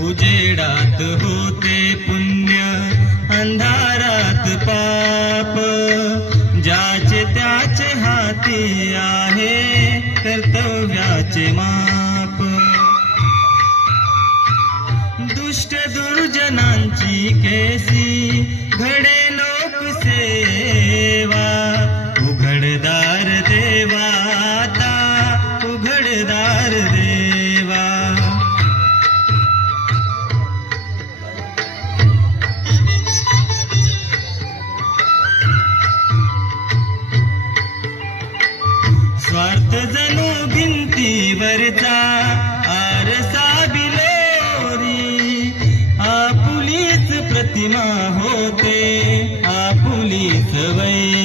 उजेडात होते पुण्य, अंधारात पाप, ज्याचे त्याचे हाती आहे कर्तव्याचे माप. दुष्ट दुर्जनांची केसी घडे लोकसेवा, उघडदार देवा आता उघडदार देवा. स्वार्थ जणू भिंतीवरचा आरसा बिलोरी, आपुलीच प्रतिमा होते आपुलीच वै